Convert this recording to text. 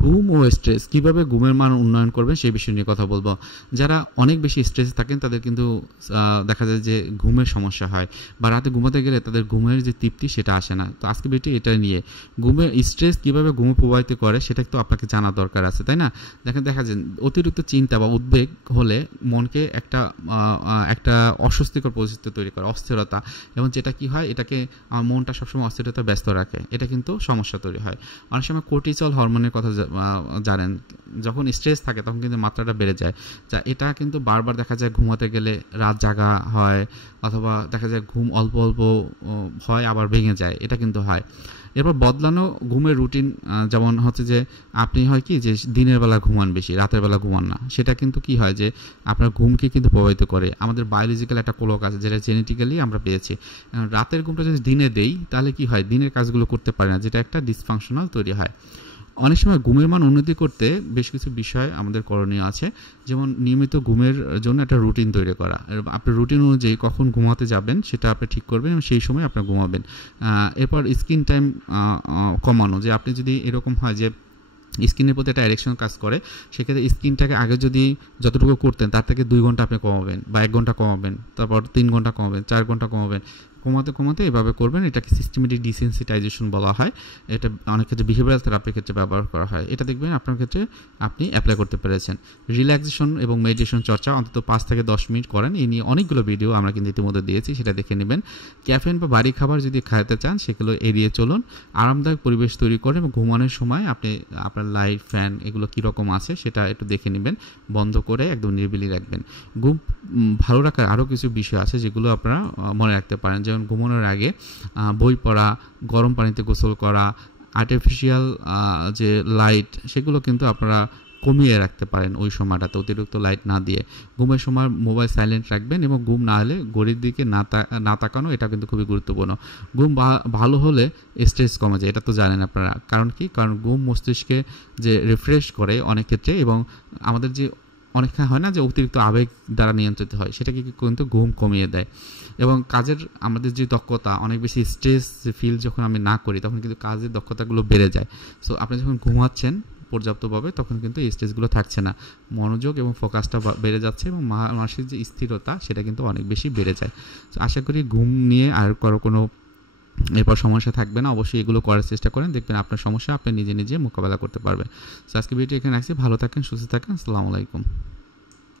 ঘুম ও স্ট্রেস কিভাবে ঘুমের মান উন্নয়ন করবেন সেই বিষয় নিয়ে কথা বলবো। যারা অনেক বেশি স্ট্রেসে থাকেন তাদের কিন্তু দেখা যায় যে ঘুমের সমস্যা হয় বা রাতে ঘুমাতে গেলে তাদের ঘুমের যে তৃপ্তি সেটা আসে না। তো আজকে ভিডিও এটা নিয়ে ঘুমের স্ট্রেস কিভাবে ঘুম প্রভাবিত করে সেটা তো আপনাকে জানা দরকার আছে, তাই না? দেখা যায় অতিরিক্ত চিন্তা বা উদ্বেগ হলে মনকে একটা অস্বস্তিকর পরিস্থিতি তৈরি করে, অস্থিরতা, এবং যেটা কি হয় এটাকে মনটা সবসময় অস্থিরতা ব্যস্ত রাখে, এটা কিন্তু সমস্যা তৈরি হয়। অনেক সময় কর্টিসল হরমোনের কথা জানেন, যখন স্ট্রেস থাকে তখন কিন্তু মাত্রাটা বেড়ে যায়, যা এটা কিন্তু বারবার দেখা যায় ঘুমাতে গেলে রাত জাগা হয়, অথবা দেখা যায় ঘুম অল্প অল্প হয় আবার ভেঙে যায়, এটা কিন্তু হয়। এরপর বদলানো ঘুমের রুটিন, যেমন হচ্ছে যে আপনি হয় কি যে দিনের বেলা ঘুমান বেশি, রাতের বেলা ঘুমান না, সেটা কিন্তু কি হয় যে আপনার ঘুমকে কিন্তু প্রভাবিত করে। আমাদের বায়োলজিক্যাল একটা ক্লক আছে যেটা জেনেটিক্যালি আমরা পেয়েছি। রাতের ঘুমটা যদি দিনে দেই তাহলে কি হয়, দিনের কাজগুলো করতে পারে না, যেটা একটা ডিসফাংশনাল তৈরি হয়। অনেক সময় ঘুমের মান উন্নতি করতে বেশ কিছু বিষয় আমাদের করণীয় আছে, যেমন নিয়মিত ঘুমের জন্য একটা রুটিন তৈরি করা। আপনার রুটিন অনুযায়ী কখন ঘুমাতে যাবেন সেটা আপনি ঠিক করবেন এবং সেই সময় আপনার ঘুমাবেন। এরপর স্ক্রিন টাইম কমানো, যে আপনি যদি এরকম হয় যে স্ক্রিনের প্রতি একটা অ্যাডিকশন কাজ করে, সেক্ষেত্রে স্ক্রিনটাকে আগে যদি যতটুকু করতেন তার থেকে 2 ঘন্টা আপনি কমাবেন বা 1 ঘন্টা কমাবেন, তারপর 3 ঘন্টা কমাবেন, 4 ঘন্টা কমাবেন, কমাতে কমাতে এভাবে করবেন। এটাকে সিস্টেমেটিক ডিসেন্সিটাইজেশন বলা হয়। এটা অনেক ক্ষেত্রে বিহেভিয়ারাল থেরাপির ক্ষেত্রে ব্যবহার করা হয়। এটা দেখবেন আপনার ক্ষেত্রে আপনি অ্যাপ্লাই করতে পেরেছেন। রিল্যাক্সেশন এবং মেডিটেশন চর্চা অন্তত 5 থেকে 10 মিনিট করেন, এই নিয়ে অনেকগুলো ভিডিও আমরা কিন্তু ইতিমধ্যে দিয়েছি, সেটা দেখে নেবেন। ক্যাফেইন বা বাড়ি খাবার যদি খাইতে চান সেগুলো এড়িয়ে চলুন। আরামদায়ক পরিবেশ তৈরি করেন এবং ঘুমানোর সময় আপনি আপনার লাইট, ফ্যান এগুলো কীরকম আছে সেটা একটু দেখে নেবেন, বন্ধ করে একদম নিরিবিলি রাখবেন। ঘুম ভালো রাখার আরও কিছু বিষয় আছে যেগুলো আপনারা মনে রাখতে পারেন, যেমন ঘুমানোর আগে বই পড়া, গরম পানিতে গোসল করা, আর্টিফিশিয়াল যে লাইট সেগুলো কিন্তু আপনারা কমিয়ে রাখতে পারেন ওই সময়টাতে, অতিরিক্ত লাইট না দিয়ে। ঘুমের সময় মোবাইল সাইলেন্ট রাখবেন এবং ঘুম না হলে ঘড়ির দিকে না তাকানো, এটা কিন্তু খুবই গুরুত্বপূর্ণ। ঘুম ভালো হলে স্ট্রেস কমে যায়, এটা তো জানেন আপনারা। কারণ কি? কারণ ঘুম মস্তিষ্কে যে রিফ্রেশ করে অনেক ক্ষেত্রে, এবং আমাদের যে অনেকখানে হয় না যে অতিরিক্ত আবেগ দ্বারা নিয়ন্ত্রিত হয়, সেটাকে কিন্তু ঘুম কমিয়ে দেয়। এবং কাজের আমাদের যে দক্ষতা, অনেক বেশি স্ট্রেস ফিল যখন আমি না করি তখন কিন্তু কাজের দক্ষতাগুলো বেড়ে যায়। সো আপনি যখন ঘুমাচ্ছেন পর্যাপ্তভাবে তখন কিন্তু এই স্ট্রেসগুলো থাকছে না, মনোযোগ এবং ফোকাসটা বেড়ে যাচ্ছে এবং মানসিক যে স্থিরতা সেটা কিন্তু অনেক বেশি বেড়ে যায়। তো আশা করি ঘুম নিয়ে আর কোনো এরপর সমস্যা থাকবে না। অবশ্যই এগুলো করার চেষ্টা করেন, দেখবেন আপনার সমস্যা আপনি নিজে নিজে মোকাবেলা করতে পারবেন। তো আজকে ভিডিও এখানে রাখছি। ভালো থাকেন, সুস্থ থাকেন। আসসালামু আলাইকুম।